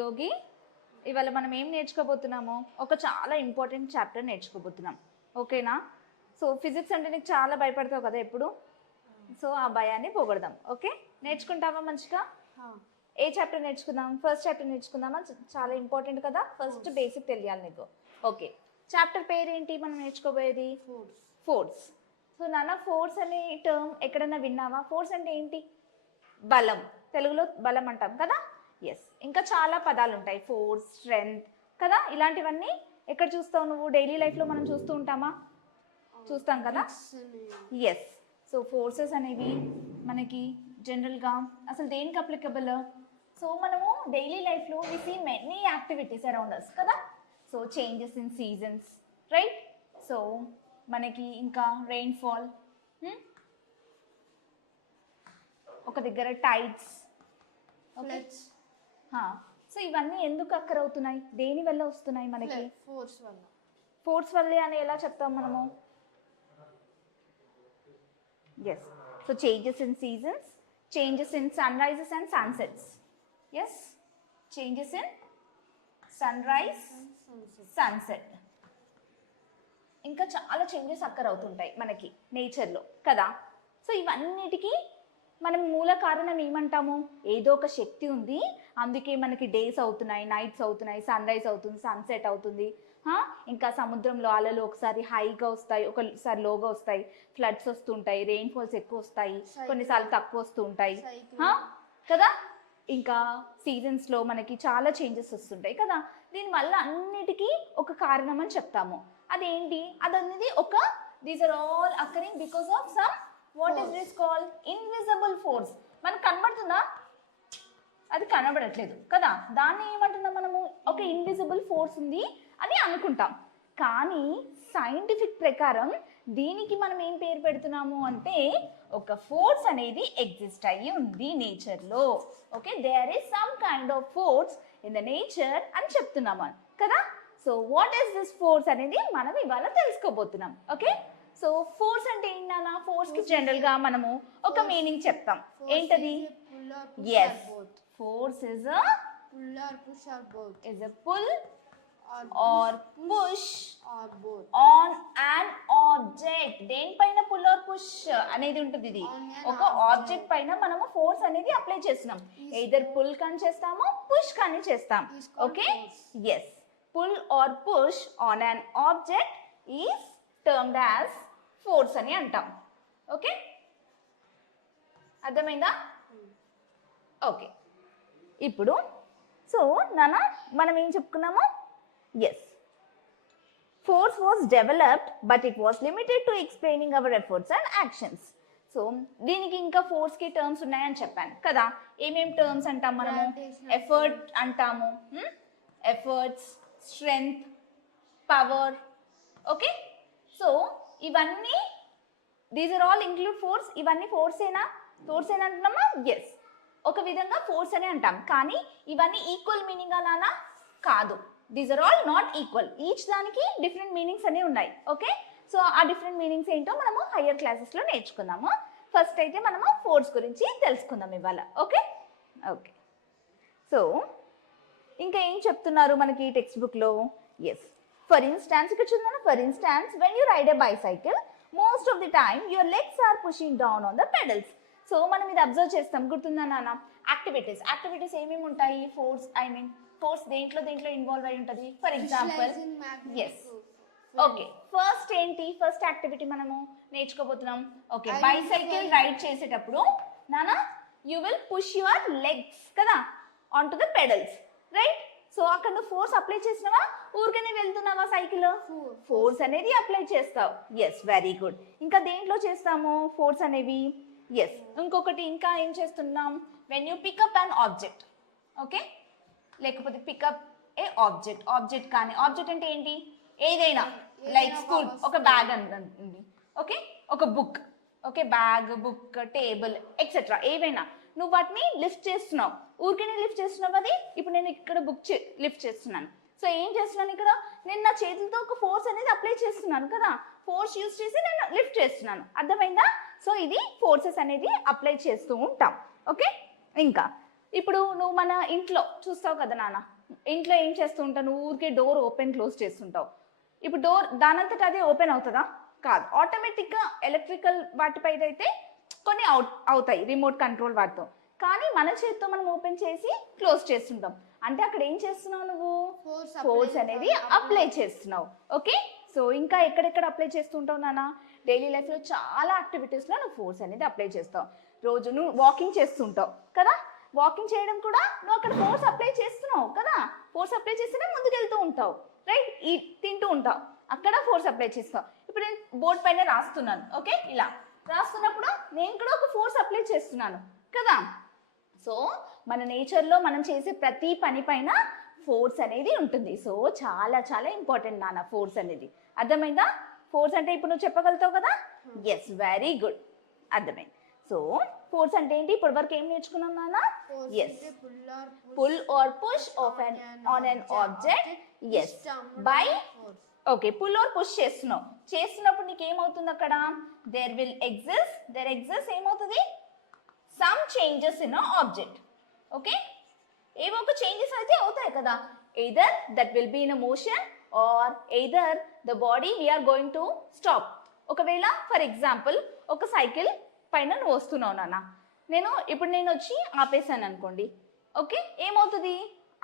యోగి ఇవాళ మనం ఏం నేర్చుకోబోతున్నాము, ఒక చాలా ఇంపార్టెంట్ చాప్టర్ నేర్చుకోబోతున్నాం. ఓకేనా? సో ఫిజిక్స్ అంటే నీకు చాలా భయపడతావు కదా ఎప్పుడు. సో ఆ భయాన్ని పోగొడదాం. ఓకే, నేర్చుకుంటావా మంచిగా? ఏ చాప్టర్ నేర్చుకుందాం? ఫస్ట్ చాప్టర్ నేర్చుకుందామా? చాలా ఇంపార్టెంట్ కదా, ఫస్ట్ బేసిక్ తెలియాలి నీకు. ఓకే, చాప్టర్ పేరు ఏంటి మనం నేర్చుకోబోయేది? ఫోర్స్. సో నాన్న, ఫోర్స్ అనే టర్మ్ ఎక్కడైనా విన్నావా? ఫోర్స్ అంటే ఏంటి? బలం, తెలుగులో బలం అంటాం కదా. ఎస్, ఇంకా చాలా పదాలు ఉంటాయి, ఫోర్స్, స్ట్రెంగ్త్ కదా. ఇలాంటివన్నీ ఎక్కడ చూస్తావు నువ్వు? డైలీ లైఫ్లో మనం చూస్తూ ఉంటామా? చూస్తాం కదా. ఎస్, సో ఫోర్సెస్ అనేవి మనకి జనరల్గా అసలు దేనికి అప్లికబుల్? సో మనము డైలీ లైఫ్లో we see many activities around us కదా. So changes in seasons, right? So మనకి ఇంకా రెయిన్ఫాల్, ఒక దగ్గర టైడ్స్, సో ఇవన్నీ ఎందుకు అక్కర్ అవుతున్నాయి? దేని వల్ల వస్తున్నాయి మనకి? ఫోర్స్ వల్లే అని ఎలా చెప్తాం మనము? Yes, so changes in seasons, changes in sunrises and sunsets. Yes, changes in sunrise, sunset, ఇంకా చాలా చేంజెస్ అక్కర్ అవుతుంటాయి మనకి నేచర్లో కదా. సో ఇవన్నిటికీ మనం మూల కారణం ఏమంటాము? ఏదో ఒక శక్తి ఉంది, అందుకే మనకి డేస్ అవుతున్నాయి, నైట్స్ అవుతున్నాయి, సన్ రైజ్ అవుతుంది, సన్సెట్ అవుతుంది. ఇంకా సముద్రంలో అలలు ఒకసారి హైగా వస్తాయి, ఒకసారి లోగా వస్తాయి, ఫ్లడ్స్ వస్తుంటాయి, రెయిన్ఫాల్స్ ఎక్కువ వస్తాయి, కొన్నిసార్లు తక్కువ వస్తూ ఉంటాయి కదా. ఇంకా సీజన్స్లో మనకి చాలా చేంజెస్ వస్తుంటాయి కదా. దీనివల్ల అన్నిటికీ ఒక కారణం అని చెప్తాము. అదేంటి? అదనేది ఒక, these are all occurring because of some, what is this called? Invisible force. మనకు కనబడుతుందా? అది కనబడట్లేదు కదా. దాన్ని ఏమంటున్నాం మనము? ఒక ఇన్విజిబుల్ ఫోర్స్ ఉంది అని అనుకుంటాం. కానీ సైంటిఫిక్ ప్రకారం దీనికి మనం ఏం పేరు పెడుతున్నాము అంటే, ఒక ఫోర్స్ అనేది ఎగ్జిస్ట్ అయ్యి ఉంది నేచర్లో. Okay, there is some kind of force in the nature అని చెప్తున్నాము కదా. So what is this force అనేది మనం ఇవాళ తెలుసుకోబోతున్నాం. ఓకే, సో ఫోర్స్ అంటే ఏంటన్నా? ఫోర్స్ కి జనరల్ గా మనము ఒక మీనింగ్ చెప్తాం. ఏంటది? Yes, force is a pull or push on an object. దేనిపైన పుల్ ఆర్ పుష్ అనేది ఉంటుంది? ఇది ఒక ఆబ్జెక్ట్ పైన మనము ఫోర్స్ అనేది అప్లై చేస్తున్నాం. ఎయిదర్ పుల్ కానీ చేస్తాము, పుష్ కానీ చేస్తాం. Okay, yes, pull or push on an object is termed as force అని అంటాం. ఓకే, అర్థమైందా? ఓకే, ఇప్పుడు సో నాన్న మనం ఏం చెప్పుకున్నాము? Yes, force was developed but it was limited to explaining our efforts and actions. So దీనికి ఇంకా ఫోర్స్కి టర్మ్స్ ఉన్నాయని చెప్పాను కదా. ఏమేమి టర్మ్స్ అంటాం మనము? ఎఫర్ట్ అంటాము, efforts, strength, power. Okay, so ఇవన్నీ these are all include force. ఇవన్నీ ఫోర్సేనా? ఫోర్సేనా అంటున్నామా? ఎస్, ఒక విధంగా ఫోర్స్ అనే అంటాం. కానీ ఇవన్నీ ఈక్వల్ మీనింగా నానా? కాదు, these are all not equal. Each దానికి డిఫరెంట్ మీనింగ్స్ అనేవి ఉన్నాయి. ఓకే, సో ఆ డిఫరెంట్ మీనింగ్స్ ఏంటో మనము హయ్యర్ క్లాసెస్లో నేర్చుకుందాము. ఫస్ట్ అయితే మనము ఫోర్స్ గురించి తెలుసుకుందాం ఇవాళ. ఓకే ఓకే, సో ఇంకా ఏం చెప్తున్నారు మనకి టెక్స్ట్ బుక్లో? ఎస్, ఫర్ ఇన్స్టాన్స్, ఇక్కడ చూద్దాం. For instance, when you ride a bicycle, most of the time your legs are pushing down on the pedals. So మనం ఇది అబ్జర్వ్ చేస్తాం, గుర్తుందా నాన్న? యాక్టివిటీస్ ఏమేమి ఉంటాయి? ఫోర్స్ దేంట్లో ఇన్వాల్వ్ అయి ఉంటుంది? For example, yes, okay, first ఏంటి? ఫస్ట్ యాక్టివిటీ మనము నేర్చుకోబోతున్నాం. ఓకే, బైసైకిల్ రైడ్ చేసేటప్పుడు నాన్న you will push your legs కదా onto the pedals, right? So అక్కడ నువ్వు ఫోర్స్ అప్లై చేసినావా? ఊరికనే వెళ్తున్నావా సైకిల్? ఫోర్స్ అనేది అప్లై చేస్తావు. Yes, very good. ఇంకా దేంట్లో చేస్తాము ఫోర్స్ అనేవి? ఎస్, ఇంకొకటి ఇంకా ఏం చేస్తున్నాం? When you pick up an object. Okay, లేకపోతే పికప్ ఏ ఆబ్జెక్ట్ కానీ, ఆబ్జెక్ట్ అంటే ఏంటి? ఏదైనా, లైక్ స్కూల్, ఒక బ్యాగ్ అంటుంది. ఓకే, ఒక book. Okay, bag, book, table etcetera ఏవైనా నువ్వు వాటిని లిఫ్ట్ చేస్తున్నావు. ఊరికే లిఫ్ట్ చేస్తున్నావు. అది ఇప్పుడు నేను ఇక్కడ బుక్ లిఫ్ట్ చేస్తున్నాను. సో ఏం చేస్తున్నాను? ఇక్కడ నేను నా చేతులతో ఒక ఫోర్స్ అనేది అప్లై చేస్తున్నాను కదా. ఫోర్స్ యూజ్ చేసి నేను లిఫ్ట్ చేస్తున్నాను. అర్థమైందా? సో ఇది ఫోర్సెస్ అనేది అప్లై చేస్తూ ఉంటాం. ఓకే, ఇంకా ఇప్పుడు నువ్వు మన ఇంట్లో చూస్తావు కదా నాన్న, ఇంట్లో ఏం చేస్తూ ఉంటావు, నువ్వు ఊరికే డోర్ ఓపెన్ క్లోజ్ చేస్తుంటావు. ఇప్పుడు డోర్ దానంతట అదే ఓపెన్ అవుతుందా? కాదు. ఆటోమేటిక్గా ఎలక్ట్రికల్ వాటిపై అయితే కొన్ని అవుతాయి రిమోట్ కంట్రోల్ వాటితో. కానీ మన చేతితో మనం ఓపెన్ చేసి క్లోజ్ చేస్తుంటాం. అంటే అక్కడ ఏం చేస్తున్నావు నువ్వు? ఫోర్స్ అనేది అప్లై చేస్తున్నావు. ఓకే, సో ఇంకా ఎక్కడెక్కడ అప్లై చేస్తుంటావు నాన్న? డైలీ లైఫ్లో చాలా యాక్టివిటీస్లో నువ్వు ఫోర్స్ అనేది అప్లై చేస్తావు. రోజు నువ్వు వాకింగ్ చేస్తుంటావు కదా, వాకింగ్ చేయడం కూడా నువ్వు అక్కడ ఫోర్స్ అప్లై చేస్తున్నావు కదా. ఫోర్స్ అప్లై చేస్తేనే ముందుకెళ్తూ ఉంటావు, రైట్? ఈ తింటూ ఉంటావు, అక్కడ ఫోర్స్ అప్లై చేస్తావు. ఇప్పుడు నేను బోర్డ్ పైన రాస్తున్నాను, ఓకే, ఇలా రాస్తున్నప్పుడు నేను కూడా ఒక ఫోర్స్ అప్లై చేస్తున్నాను కదా. సో మన నేచర్లో మనం చేసే ప్రతి పని పైన ఫోర్స్ అనేది ఉంటుంది. సో చాలా చాలా ఇంపార్టెంట్ నాన్న ఫోర్స్ అనేది. అర్థమైందా? ఫోర్స్ అంటే ఇప్పుడు నువ్వు చెప్పగలుగుతావు కదా. ఎస్, వెరీ గుడ్, అర్థమైంది. సో ఫోర్స్ అంటే ఏంటి? ఇప్పటి వరకు ఏం నేర్చుకున్నాం నాన్న? Yes, pull or push on an object. Yes, bye. Okay, pull or push చేస్తున్నప్పుడు నీకు ఏమవుతుంది అక్కడ? దేర్ ఎగ్జిస్ట్ ఏమవుతుంది? Some changes in object. Okay, ఏవో ఒక చేంజెస్ అయితే అవుతాయి కదా. Either that will be in a motion or either the body we are going to stop. ఒకవేళ ఫర్ ఎగ్జాంపుల్ ఒక సైకిల్ పైన నువ్వు వస్తున్నావు నాన్న, ఇప్పుడు నేను వచ్చి ఆపేసాను అనుకోండి. ఓకే, ఏమవుతుంది?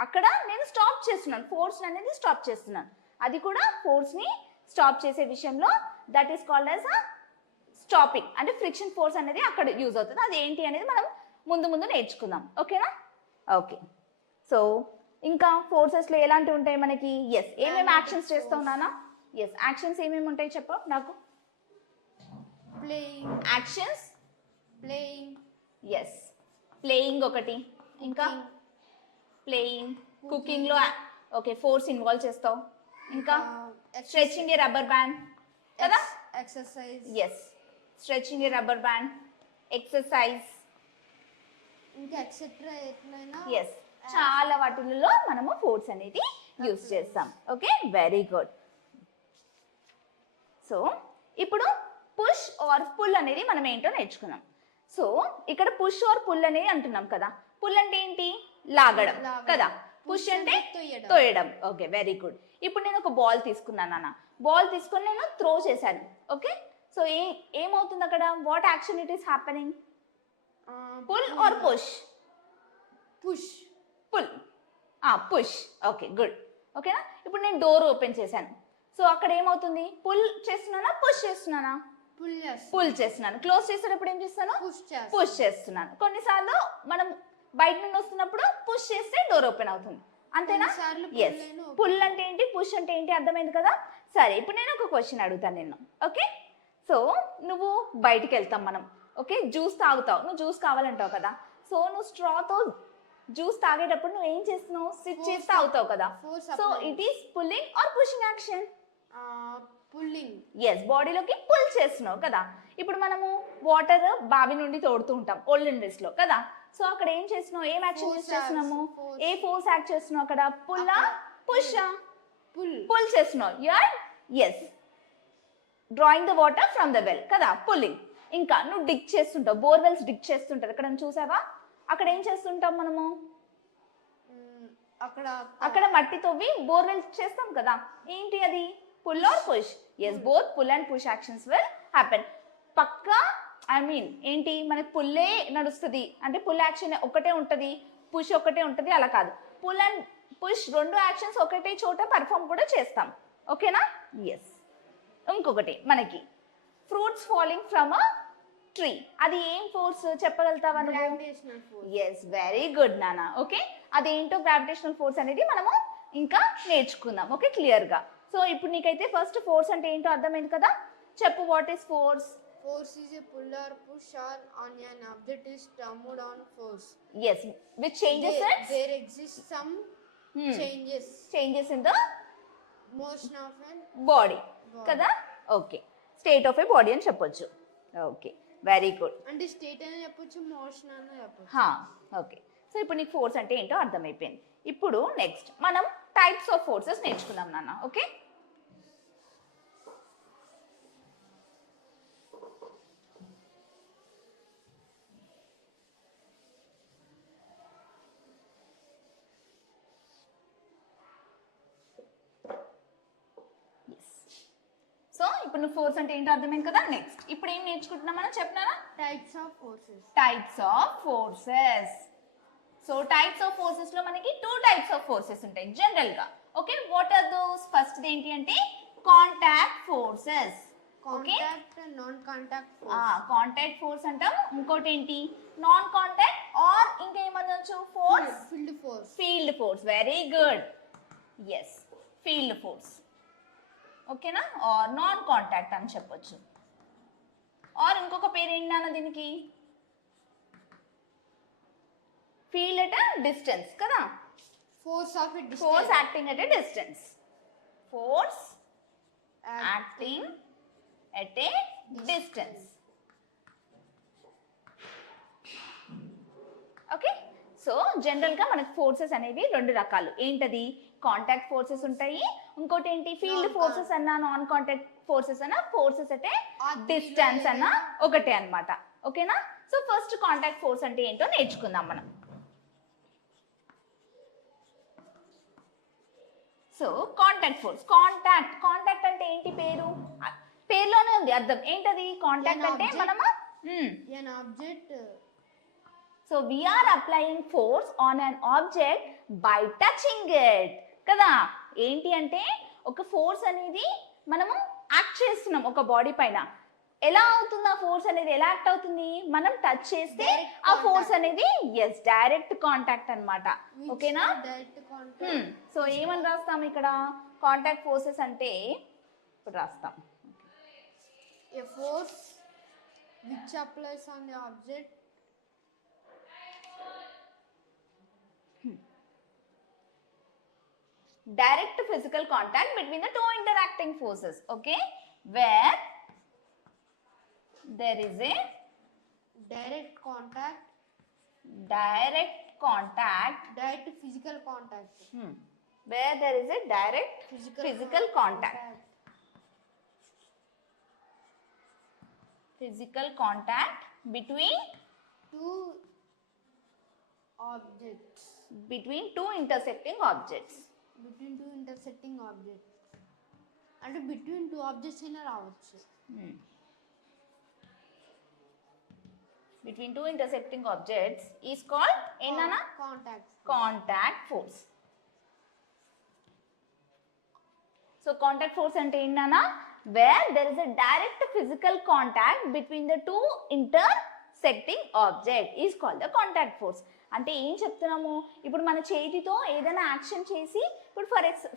అక్కడ నేను స్టాప్ చేస్తున్నాను, ఫోర్స్ అనేది స్టాప్ చేస్తున్నాను. అది కూడా ఫోర్స్ని స్టాప్ చేసే విషయంలో that is called as a stopping. అంటే ఫ్రిక్షన్ ఫోర్స్ అనేది అక్కడ యూజ్ అవుతుంది. అది ఏంటి అనేది మనం ముందు నేర్చుకుందాం. ఓకేనా? ఓకే, సో ఇంకా ఫోర్సెస్లో ఎలాంటివి ఉంటాయి మనకి? ఎస్, ఏమేమి యాక్షన్స్ చేస్తావు నాన్న? ఎస్, యాక్షన్స్ ఏమేమి ఉంటాయి చెప్పు నాకు. Playing actions, playing. Yes, playing ఒకటి, ఇంకా ప్లేయింగ్, కుకింగ్లో ఓకే ఫోర్స్ ఇన్వాల్వ్ చేస్తావు. ఇంకా స్ట్రెచింగ్ ఏ రబ్బర్ బ్యాండ్ కదా, exercise. Yes, stretching a rubber band, exercise, ఇంకా ఎక్సెట్రా ఎట్లైనా. ఎస్, చాలా వాటిల్లో మనము ఫోర్స్ అనేది యూజ్ చేస్తాం. Okay, very good. సో ఇప్పుడు పుష్ ఆర్ పుల్ అనేది మనం ఏంటో నేర్చుకున్నాం. సో ఇక్కడ పుష్ ఆర్ పుల్ అనేది అంటున్నాం కదా. పుల్ అంటే ఏంటి? లాగడం కదా. పుష్ అంటే తోయడం. Okay, very good. ఇప్పుడు నేను ఒక బాల్ తీసుకున్నాను అన్న, బాల్ తీసుకొని నేను త్రో చేశాను. ఓకే, సో ఏమవుతుంది అక్కడ? What action it is happening? Pull or push? Push. Pull, push. Okay, good. ఓకేనా? ఇప్పుడు నేను డోర్ ఓపెన్ చేశాను. సో అక్కడ ఏమవుతుంది? పుల్ చేస్తున్నానా, పుష్ చేస్తున్నానా? పుల్ చేస్తున్నాను. క్లోజ్ చేసేటప్పుడు ఏం చేస్తాను? పుష్ చేస్తున్నాను. కొన్నిసార్లు మనం బయట నుండి వస్తున్నప్పుడు పుష్ చేస్తే డోర్ ఓపెన్ అవుతుంది, అంతేనా? ఎస్, పుల్ అంటే ఏంటి, పుష్ అంటే ఏంటి అర్థమైంది కదా. సరే, ఇప్పుడు నేను ఒక క్వశ్చన్ అడుగుతాను నిన్ను. ఓకే, సో నువ్వు బయటికి వెళ్తాం మనం. ఓకే, జ్యూస్ తాగుతావు, నువ్వు జ్యూస్ కావాలంటావు కదా. సో నువ్వు స్ట్రాతో జ్యూస్ తాగేటప్పుడు నువ్వు ఏం చేస్తున్నావు? సిప్ చేసి తాగుతావు కదా. So it is pulling or pushing action? Pulling. Yes, బాడీలోకి పుల్ చేస్తున్నావు కదా. ఇప్పుడు మనము వాటర్ బావి నుండి తోడుతూ ఉంటాం ఓల్డెన్ డేస్ లో కదా. సో అక్కడ ఏం చేస్తున్నావు? ఏం యాక్షన్ యూజ్ చేస్తున్నాము? ఏ ఫోర్స్ యాక్ట్ చేస్తున్నావు అక్కడ? పుల్లా, పుషా? పుల్ చేస్తున్నావు. You are as drawing the water from the well కదా, పుల్లింగ్. ఇంకా నువ్వు డిగ్ చేస్తుంటావు, బోర్వెల్స్ డిగ్ చేస్తుంటారు అక్కడ, చూసావా? అక్కడ ఏం చేస్తుంటాం మనము? అక్కడ మట్టి తవ్వి బోర్వెల్ చేస్తాం కదా. ఏంటి అది? Pull or push? Yes, both pull and push actions will happen. పక్కా ఏంటి, మనకి పుల్లే నడుస్తుంది అంటే పుల్ యాక్షన్ ఒకటే ఉంటుంది, పుష్ ఒకటే ఉంటుంది అలా కాదు. పుల్ అండ్ పుష్ రెండు యాక్షన్స్ ఒకటే చోట పర్ఫామ్ కూడా చేస్తాం. ఓకేనా? ఎస్. ఇంకొకటి మనకి fruits falling from a tree, అది ఏం ఫోర్స్ చెప్పగలుగుతావా నువ్వు? ఎస్, వెరీ గుడ్ నాన్న. ఓకే, అదేంటో గ్రావిటేషనల్ ఫోర్స్ అనేది మనము ఇంకా నేర్చుకుందాం. ఓకే, క్లియర్గా. సో ఇప్పుడు నీకైతే ఫస్ట్ ఫోర్స్ అంటే ఏంటో అర్థమైంది కదా. చెప్పు, what is force? Force is a pull or push on an object is termed on force. Yes, which changes it? There exists some changes in the motion of a body. కదా. Okay, state of A body అని చెప్పొచ్చు. Okay, very good. అంటే state అని చెప్పొచ్చు, motion అని చెప్పొచ్చు. Okay, so ఇప్పుడు నీకు ఫోర్స్ అంటే ఏంటో అర్థమైపోయింది. ఇప్పుడు నెక్స్ట్ మనం టైప్స్ ఆఫ్ ఫోర్సెస్ నేర్చుకుందాం నాన్న. ఓకే, ఇప్పుడు నువ్వు ఫోర్స్ అంటే ఏంటో అర్థమైంది కదా. నెక్స్ట్ ఇప్పుడు ఏం నేర్చుకుంటున్నాం మనం చెప్పినారా? Types of forces. Types of forces. So types of forces లో మనకి 2 టైప్స్ ఆఫ్ ఫోర్సెస్ ఉంటాయి జనరల్ గా. Okay, what are those? First ఏంటి అంటే contact forces. Okay, Contact and non-contact force. Contact force అంటాం. ఇంకోటి ఏంటి? నాన్ కాంటాక్ట్ ఆర్ ఇంకా ఏమనొచ్చు? Force, Field force. Field force. Very good. Yes, field force. ఓకేనా? ఆర్ నాన్ కాంటాక్ట్ అని చెప్పొచ్చు. ఆర్ ఇంకొక పేరు ఏంటన్నా దీనికి? ఫీల్డ్ ఎట్ అ డిస్టెన్స్ కదా. Force of a distance. Force acting at a distance. Force Act- acting at a distance. Okay, so general గా మనకు ఫోర్సెస్ అనేవి 2 రకాలు. ఏంటది? కాంటాక్ట్ ఫోర్సెస్ ఉంటాయి, ఇంకోటి ఏంటి? ఫీల్డ్ ఫోర్సెస్ అన్నా నాన్ కాంటాక్ట్ ఫోర్సెస్ అన్నా ఫోర్సెస్ అంటే డిస్టెన్స్ అన్నా ఒకటే అన్నమాట. ఓకేనా? సో ఫస్ట్ కాంటాక్ట్ ఫోర్స్ అంటే ఏంటో నేర్చుకుందాం మనం. So contact force. కాంటాక్ట్ అంటే ఏంటి? పేరులోనే ఉంది అర్థం. ఏంటది? కాంటాక్ట్ అంటే object. మనము An object. So we are applying force on an object by touching it కదా. ఏంటి అంటే ఒక ఫోర్స్ అనేది మనము యాక్ట్ చేస్తున్నాం ఒక బాడీ పైన. ఎలా అవుతుంది ఆ ఫోర్స్ అనేది? ఎలా యాక్ట్ అవుతుంది? మనం టచ్ చేస్తే Direct ఆ ఫోర్స్ contact. అనేది ఎస్ డైరెక్ట్ కాంటాక్ట్ అన్నమాట. Which ఓకేనా? direct contact. సో ఏమని రాస్తాం ఇక్కడ? కాంటాక్ట్ ఫోర్సెస్ అంటే ఇప్పుడు రాస్తాం. A force which applies on the object. Direct physical contact between the 2 interacting forces. Okay, where there is a Direct contact. direct contact. Direct physical contact. Where there is a direct physical contact. Physical contact between Two objects. two intersecting objects. Between two intersecting objects. అంటే between two objects అయినా రావచ్చు. Between two intersecting objects is called ఏంటన్నా? Contact. Contact force. So contact force అంటే ఏంటన్నా? Where there is a direct physical contact between the 2 intersecting object is called the contact force. అంటే ఏం చెప్తున్నాము? ఇప్పుడు మన చేతితో ఏదైనా యాక్షన్ చేసి, ఇప్పుడు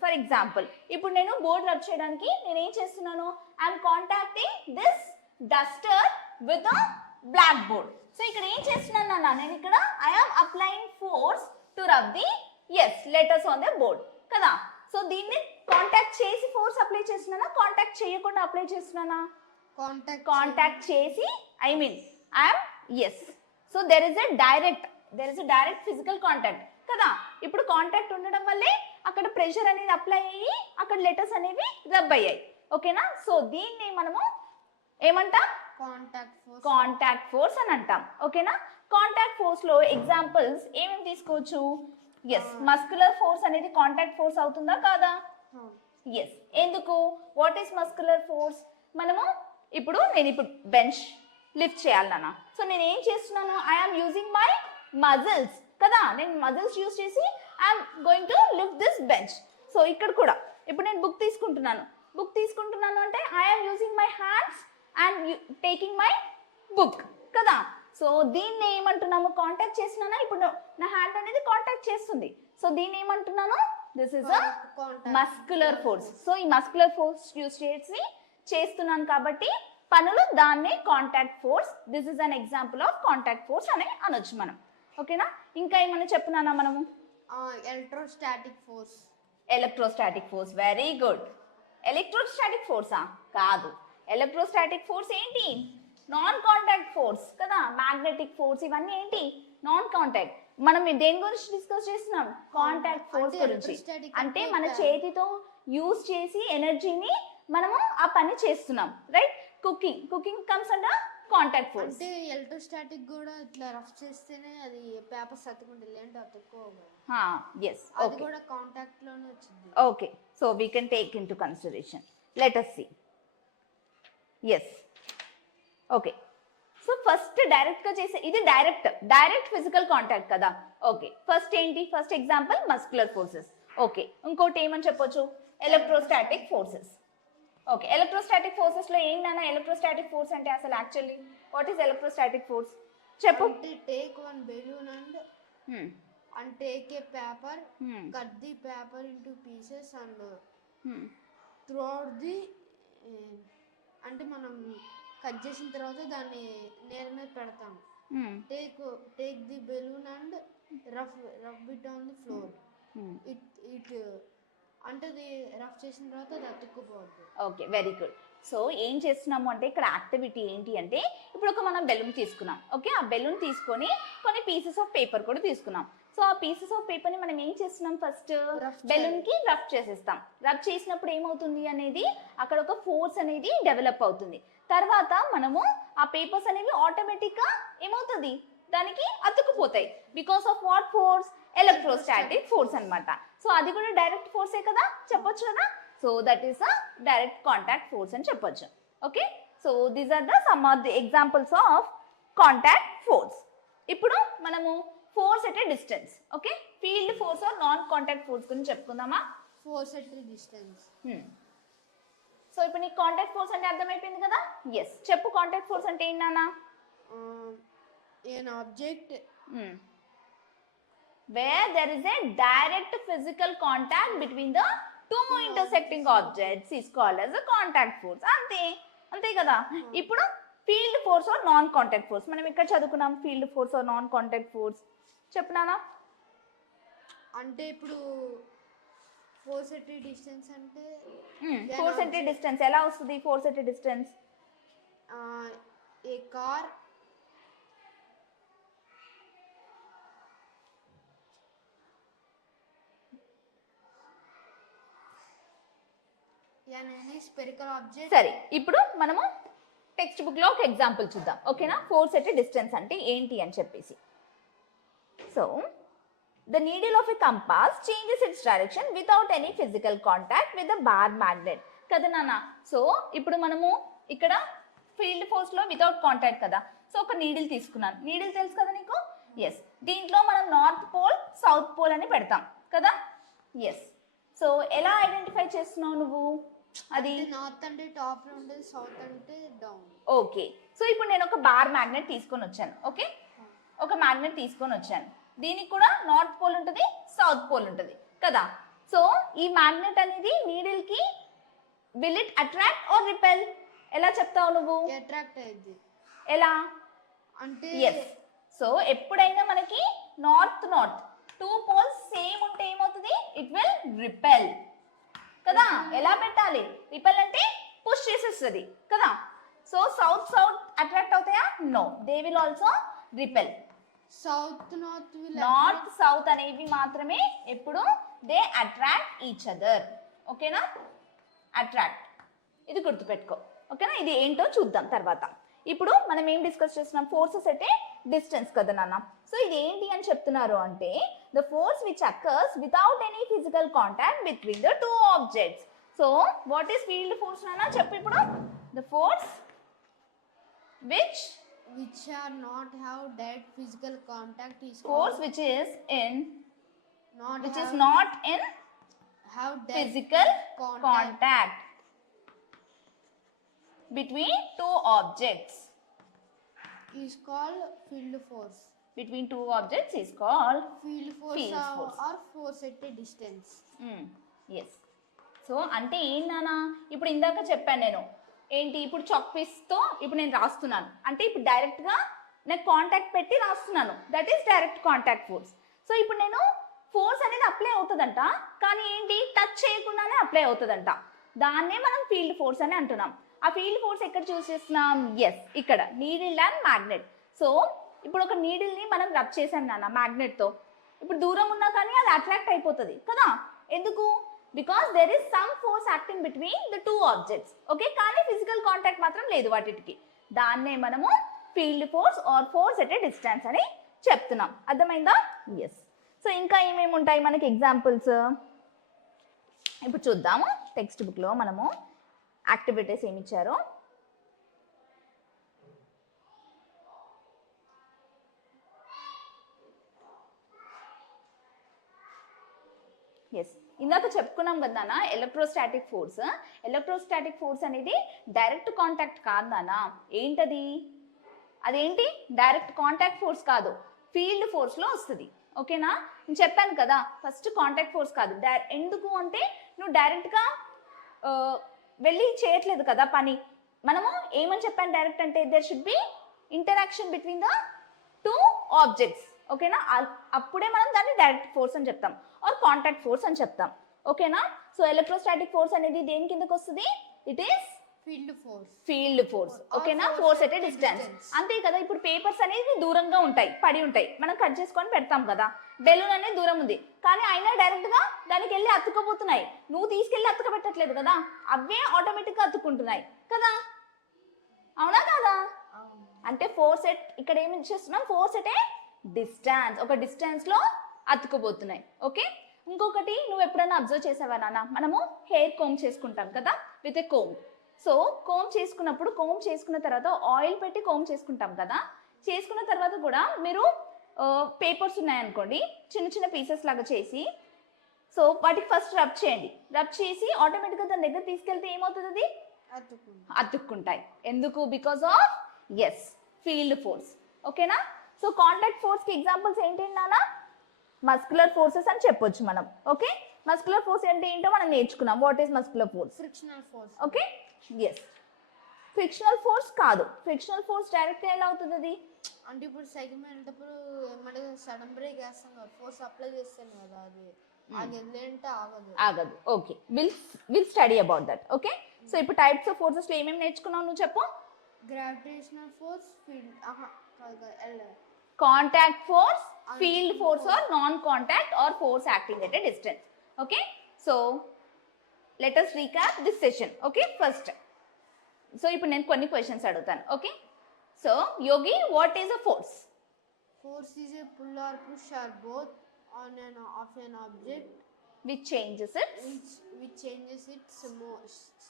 ఫర్ ఎగ్జాంపుల్ ఇప్పుడు నేను బోర్డ్ రబ్ చేయడానికి నేను ఏం చేస్తున్నాను? I'm contacting this duster with a blackboard. So ఇక్కడ ఏం చేస్తున్నాను అన్న? నేను ఇక్కడ I'm applying force to rub the letters on the board కదా. సో దీన్ని కాంటాక్ట్ చేసి ఫోర్స్ అప్లై చేస్తున్నానా? కాంటాక్ట్ చేయకుండా అప్లై చేస్తున్నానా? కాంటాక్ట్ చేసి I'm so there is a direct physical contact కదా. ఇప్పుడు కాంటాక్ట్ ఉండడం వల్లే అక్కడ ప్రెషర్ అనేది అప్లై అయ్యి అక్కడ లెటర్స్ అనేవి రబ్ అయ్యాయి. ఓకేనా? సో దీన్ని మనము ఏమంటాం? కాంటాక్ట్ ఫోర్స్ అని అంటాం. ఓకేనా? కాంటాక్ట్ ఫోర్స్ లో ఎగ్జాంపుల్స్ ఏమేమి తీసుకోవచ్చు? మస్కులర్ ఫోర్స్ అనేది కాంటాక్ట్ ఫోర్స్ అవుతుందా కాదా? ఎందుకు? What is muscular force? నేను ఇప్పుడు బెంచ్ లిఫ్ట్ చేయాలన్నా, సో నేను ఏం చేస్తున్నాను? ఐఎమ్ యూజింగ్ మై మజిల్స్ కదా. నేను మజిల్స్ యూజ్ చేసి I'm going to lift this bench. So ఇక్కడ కూడా ఇప్పుడు నేను బుక్ తీసుకుంటున్నాను అంటే I'm using my hands and taking my book కదా. సో దీన్ని ఏమంటున్నాము? కాంటాక్ట్ చేసినానా? ఇప్పుడు నా హ్యాండ్ అనేది కాంటాక్ట్ చేస్తుంది. సో దీన్ని ఏమంటున్నాను? This is a muscular force. So ఈ మస్కులర్ ఫోర్స్ యూజ్ చేసి చేస్తున్నాను కాబట్టి పనులు దాన్నే contact force. This is an example of contact force అని అనొచ్చు మనం. ఓకేనా? ఇంకా ఏమైనా చెప్పున్నానా మనము? Electrostatic force. Very good. Electrostatic ఫోర్సా? కాదు. ఎలక్ట్రోస్టాటిక్ ఫోర్స్ ఏంటి? నాన్ కాంటాక్ట్ ఫోర్స్ కదా. మ్యాగ్నెటిక్ ఫోర్స్ ఇవన్నీ ఏంటి? Non contact. మనం దేని గురించి డిస్కస్ చేస్తున్నాం? కాంటాక్ట్ ఫోర్స్ గురించి. అంటే మన చేతితో యూజ్ చేసి ఎనర్జీని మనము ఆ పని చేస్తున్నాం. Right? Cooking comes under contact force. అంటే ఎలక్ట్రోస్టాటిక్ కూడా ఇట్లా రఫ్ చేస్తేనే అది పేపర్ సత్తుకుంటుంది, లేదంటే అతుక్కోవాలి. అది కూడా కాంటాక్ట్ లోనే వచ్చింది. Okay, so we can take in to consideration. Let us see. Yes. Okay, so first డైరెక్ట్గా చేసే ఇది డైరెక్ట్ ఫిజికల్ కాంటాక్ట్ కదా. ఓకే, ఫస్ట్ ఏంటి, first example muscular forces. Okay, ఇంకోటి ఏమని చెప్పొచ్చు, ఎలక్ట్రోస్టాటిక్ ఫోర్సెస్. ఓకే, ఎలక్ట్రోస్టాటిక్ ఫోర్సెస్లో ఏంటన్నా ఎలక్ట్రోస్టాటిక్ ఫోర్స్ అంటే అసలు actually what is electrostatic force చెప్పు. Take one balloon and take a paper, cut the paper into pieces and throw the అంటే మనం కట్ చేసిన తర్వాత దాన్ని నేల మీద పెడతాం. Take the balloon and rub it on the floor. It అంటే అది రఫ్ చేసిన తర్వాత అది అతుక్కుపోద్ది. Okay, very good. సో ఏం చేస్తున్నాము అంటే ఇక్కడ యాక్టివిటీ ఏంటి అంటే ఇప్పుడు ఒక మనం బెలూన్ తీసుకున్నాం. ఓకే, ఆ బెలూన్ తీసుకొని కొన్ని పీసెస్ ఆఫ్ పేపర్ కూడా తీసుకున్నాం. సో ఆ పీసెస్ ఆఫ్ పేపర్ని మనం ఏం చేస్తున్నాం, ఫస్ట్ బెలూన్కి రఫ్ చేసేస్తాం. రఫ్ చేసినప్పుడు ఏమవుతుంది అనేది అక్కడ ఒక ఫోర్స్ అనేది డెవలప్ అవుతుంది. తర్వాత మనము ఆ పేపర్స్ అనేవి ఆటోమేటిక్గా ఏమవుతుంది, దానికి అతుక్కుపోతాయి. Because of what force, electrostatic force అనమాట. సో అది కూడా డైరెక్ట్ ఫోర్సే కదా, చెప్పొచ్చు కదా. So that is a direct contact force అని చెప్పొచ్చు. Okay, so these are the some of the examples of contact force. ఇప్పుడు మనము force at a distance, okay, field force or non contact force గురించి చెప్పుకుందామా. Force at a distance. So ఇప్పుడు నీకు contact force అంటే అర్థమైపోయింది కదా. ఎస్, చెప్పు కాంటాక్ట్ ఫోర్స్ అంటే ఏంటన్నా. an object where there is a direct physical contact between the two intersecting objects is called as a contact force. అంతే కదా. ఇప్పుడు field force or non contact force మనం ఇక్కడ చదువుకున్నాం. Field force or non contact force చెప్పునానా. అంటే ఇప్పుడు force at a distance అంటే ఫోర్స్ ఎట్ ఏ డిస్టెన్స్ ఎలా వస్తుంది, force at a distance a car spherical object. సరే, ఇప్పుడు మనము టెక్స్ట్ బుక్ లో ఒక ఎగ్జాంపుల్ చూద్దాం. ఓకేనా, ఫోర్స్ ఎట్ ఏ డిస్టెన్స్ అంటే ఏంటి అని చెప్పేసి. So the needle of a compass changes its direction without any physical contact with the bar magnet కదా నాన్న. సో ఇప్పుడు మనము ఇక్కడ ఫీల్డ్ ఫోర్స్ లో వితౌట్ కాంటాక్ట్ కదా. సో ఒక నీడిల్ తీసుకున్నాను. నీడిల్ తెలుసు కదా నీకు. ఎస్, దీంట్లో మనం నార్త్ పోల్ సౌత్ పోల్ అని పెడతాం కదా. ఎస్, సో ఎలా ఐడెంటిఫై చేస్తున్నావు నువ్వు, అది నార్త్ అంటే టాప్ లో ఉంటుంది, సౌత్ అంటే డౌన్. ఓకే, సో ఇప్పుడు నేను ఒక బార్ మ్యాగ్నెట్ తీసుకొని వచ్చాను. ఓకే, ఒక మ్యాగ్నెట్ తీసుకొని వచ్చాను. దీనికి కూడా నార్త్ పోల్ ఉంటుంది, సౌత్ పోల్ ఉంటుంది కదా. సో ఈ మ్యాగ్నెట్ అనేది నీడిల్ కి will it attract or repel, ఎలా చెప్తావు నువ్వు. అట్రాక్ట్ అయ్యింది. ఎలా అంటే ఎస్, సో ఎప్పుడైనా మనకి నార్త్ టూ పోల్స్ సేమ్ ఉంటే ఏమవుతుంది, ఇట్ విల్ రిపెల్ కదా. ఎలా పెట్టాలి, రిపెల్ అంటే పుష్ చేసేస్తుంది కదా. సో సౌత్ అట్రాక్ట్ అవుతాయా, no, they will also repel. North south అనేవి మాత్రమే ఎప్పుడు దే అట్రాక్ట్ ఈచ్ అదర్. ఓకేనా, అట్రాక్ట్, ఇది గుర్తుపెట్టుకో. ఓకేనా, ఇది ఏంటో చూద్దాం తర్వాత. ఇప్పుడు మనం ఏం డిస్కస్ చేస్తున్నాం, ఫోర్సెస్ ఎట్ ఏ డిస్టెన్స్ కదా నాన్న. సో ఇది ఏంటి అని చెప్తున్నారు అంటే the force which occurs without any physical contact between the two objects. So what is field force నాన్న చెప్పు ఇప్పుడు. The force which are not have direct physical contact is force which is not in have physical contact between two objects is called field force. Between two objects is called field force or force at a distance. Yes. So అంటే ఏంటన్నా, ఇప్పుడు ఇందాక చెప్పాను నేను ఏంటి, ఇప్పుడు chalk పీస్తో ఇప్పుడు నేను రాస్తున్నాను అంటే ఇప్పుడు డైరెక్ట్గా నేను కాంటాక్ట్ పెట్టి రాస్తున్నాను, that is direct contact force. So ఇప్పుడు నేను ఫోర్స్ అనేది అప్లై అవుతుందంట, కానీ ఏంటి టచ్ చేయకుండానే అప్లై అవుతుందంట. దాన్నే మనం ఫీల్డ్ ఫోర్స్ అని అంటున్నాం. ఆ ఫీల్డ్ ఫోర్స్ ఎక్కడ చూస్ చేస్తున్నాం, ఎస్ ఇక్కడ నీడిల్ అండ్ మ్యాగ్నెట్. సో ఇప్పుడు ఒక నీడిల్ని మనం రబ్ చేసాం నాన్న మ్యాగ్నెట్తో, ఇప్పుడు దూరం ఉన్నా కానీ అది అట్రాక్ట్ అయిపోతుంది కదా. ఎందుకు, because there is some force acting between the two objects. Okay, కానీ ఫిజికల్ కాంటాక్ట్ మాత్రం లేదు వాటికి. దాన్నే మనము field force or force at a distance అని చెప్తున్నాం. అర్థమైందా. ఎస్, సో ఇంకా ఏమేమి ఉంటాయి మనకి ఎగ్జాంపుల్స్ ఇప్పుడు చూద్దాము. టెక్స్ట్ బుక్లో మనము యాక్టివిటీస్ ఏమి ఇచ్చారో ఎస్, ఇందాక చెప్పుకున్నాం కదా నాన్న ఎలక్ట్రోస్టాటిక్ ఫోర్స్. ఎలక్ట్రోస్టాటిక్ ఫోర్స్ అనేది డైరెక్ట్ కాంటాక్ట్ కాదు నాన్న. ఏంటది? అదేంటి? డైరెక్ట్ కాంటాక్ట్ ఫోర్స్ కాదు, ఫీల్డ్ ఫోర్స్లో వస్తుంది. ఓకేనా? నేను చెప్పాను కదా ఫస్ట్ కాంటాక్ట్ ఫోర్స్ కాదు. ఎందుకు అంటే నువ్వు డైరెక్ట్గా వెళ్ళి చేయట్లేదు కదా పని. మనము ఏమని చెప్పాను డైరెక్ట్ అంటే there should be interaction between the two objects. ఓకేనా? అప్పుడే మనం దాన్ని డైరెక్ట్ ఫోర్స్ అని చెప్తాం ఆర్ కాంటాక్ట్ ఫోర్స్ అని చెప్తాం. ఓకేనా? సో ఎలక్ట్రోస్టాటిక్ ఫోర్స్ అనేది దేని కిందకి వస్తుంది? It is field force. ఓకేనా? Force at a distance. అంతే కదా. ఇప్పుడు పేపర్స్ అనేది దూరంగా ఉంటాయి, పడి ఉంటాయి, మనం కట్ చేసుకొని పెడతాం కదా. బెలూన్ అనేది దూరం ఉంది కానీ అయినా డైరెక్ట్ గా దానికి వెళ్ళి అతుక్కపోతున్నాయి. నువ్వు తీసుకెళ్ళి అతుక పెట్టట్లేదు కదా, అవే ఆటోమేటిక్ గా అతుక్కుంటున్నాయి కదా. అవునా కాదా? అంటే ఫోర్స్ ఎట్, ఇక్కడ ఏమి చేస్తున్నాం? ఫోర్స్ ఎట్ ఏ డిస్టెన్స్, ఒక డిస్టెన్స్ లో అతుకుపోతున్నాయి. ఓకే. ఇంకొకటి నువ్వు ఎప్పుడైనా అబ్జర్వ్ చేసావా నాన్న, మనము హెయిర్ కోమ్ చేసుకుంటాం కదా with a comb. So comb చేసుకున్నప్పుడు, కోమ్ చేసుకున్న తర్వాత ఆయిల్ పెట్టి కోమ్ చేసుకుంటాం కదా. చేసుకున్న తర్వాత కూడా మీరు పేపర్స్ ఉన్నాయనుకోండి, చిన్న చిన్న పీసెస్ లాగా చేసి, సో వాటికి ఫస్ట్ రబ్ చేయండి. రబ్ చేసి ఆటోమేటిక్గా దాని దగ్గర తీసుకెళ్తే ఏమవుతుంది? అది అతుక్కుంటాయి. ఎందుకు? Because of as field force. ఓకేనా? సో కాంటాక్ట్ ఫోర్స్కి ఎగ్జాంపుల్స్ ఏంటి నాన్న? మస్కులర్ ఫోర్సెస్ అని చెప్పొచ్చు మనం. ఓకే. మస్కులర్ ఫోర్స్ అంటే ఏంటో మనం నేర్చుకున్నాం. What is muscular force? Frictional force. Okay. Yes, frictional force కాదు. ఫ్రిక్షనల్ ఫోర్స్ డైరెక్ట్గా ఎలా అవుతుంది? అది అంటే ఇప్పుడు సైకిల్ మీద వెళ్ళేటప్పుడు ఏమంటే సడన్ బ్రేక్ వేస్తాం కదా, ఫోర్స్ అప్లై చేస్తాను కదా, అది ఆగేంటే ఆగదు. Okay, will study about that. Okay. So ఇప్పుడు టైప్స్ ఆఫ్ ఫోర్సెస్ లో ఏమేమి నేర్చుకున్నావు నువ్వు చెప్పు? Gravitational force, field, contact force, field force or non contact or force acting at a distance. Okay. So let us recap this session. Okay, first, so ఇప్పుడు నేను కొన్ని questions అడుగుతాను. Okay. So Yogi, what is a force? Force is a pull or push or both on and off an object which changes its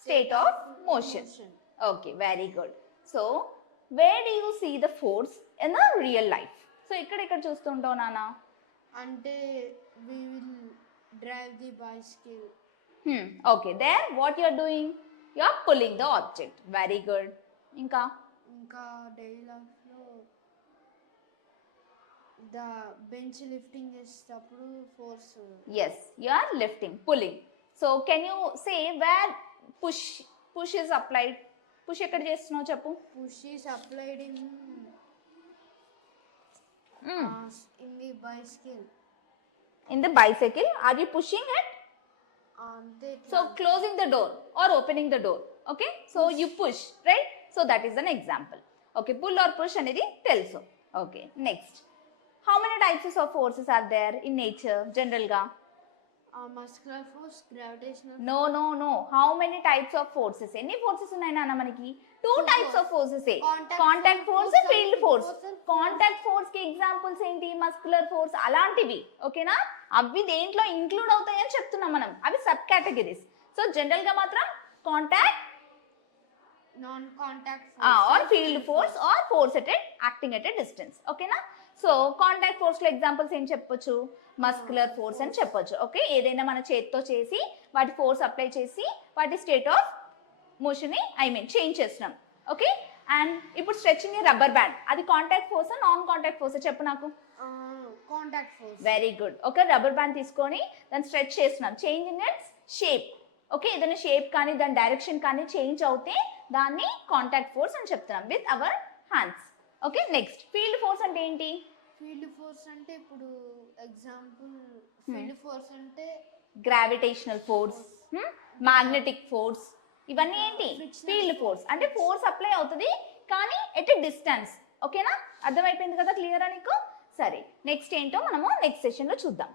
state of motion. Okay, very good. So where do you see the force in the real life? So ఇక్కడ చూస్తుంటావు నాన్న అంటే we will drive the bicycle. Okay, there what you are doing? You are pulling the object. Very good. ఇంకా daily life లో the bench lifting చేసేటప్పుడు force. yes, you are lifting, pulling. So can you say where push is applied? push ఎక్కడ చేస్తున్నావు చెప్పు? push is applied in the bicycle. In the bicycle, are you pushing it? So closing the door or opening the door. Okay, so you push, right? So that is an example. Okay, pull or push అనేది తెలుసు. Okay, next, how many types of forces are there in nature general ga? Muscular force, gravitational. No, how many types of forces? ఎన్ని forces ఉన్నాయి నాన్న మనకి? 2 types of forces. Contact force, field force. Contact force కి examples ఏంటి? Muscular force అలాంటివి. ఓకేనా? అవి దేంట్లో ఇంక్లూడ్ అవుతాయని చెప్తున్నాం మనం, అవి సబ్ కేటగిరీస్. సో జనరల్ గా మాత్రం contact, non contact or field force or force at acting at a distance. ఓకేనా? సో కాంటాక్ట్ ఫోర్స్ లో ఎగ్జాంపుల్స్ ఏం చెప్పొచ్చు? మస్కులర్ ఫోర్స్ అని చెప్పొచ్చు. ఓకే, ఏదైనా మన చేతితో చేసి వాటి ఫోర్స్ అప్లై చేసి వాటి స్టేట్ ఆఫ్ మోషన్ ని చేంజ్ చేస్తున్నాం. ఓకే. అండ్ ఇప్పుడు స్ట్రెచింగ్ రబ్బర్ బ్యాండ్, అది contact force non contact force చెప్పు నాకు? Contact force. Very good. ఒక రబ్బర్ బ్యాండ్ తీసుకొని దాన్ని స్ట్రెచ్ చేస్తున్నాం, చేంజింగ్ ఇట్స్ షేప్. ఓకే, ఏదైనా షేప్ కానీ దాని డైరెక్షన్ కానీ చేంజ్ అవుతే దాన్ని కాంటాక్ట్ ఫోర్స్ అని చెప్తున్నాం with our hands. Okay. Next, field force అంటే ఏంటి? ఫీల్డ్ ఫోర్స్ అంటే ఇప్పుడు ఎగ్జాంపుల్, ఫీల్డ్ ఫోర్స్ అంటే గ్రావిటేషనల్ ఫోర్స్, మ్యాగ్నెటిక్ ఫోర్స్, ఇవన్నీ ఏంటి? Field force. అంటే ఫోర్స్ అప్లై అవుతుంది కానీ ఎట్ ఎ డిస్టెన్స్. ఓకేనా? అర్థమైపోయింది కదా? క్లియరా నీకు? సరే, నెక్స్ట్ ఏంటో మనము నెక్స్ట్ సెషన్లో చూద్దాం.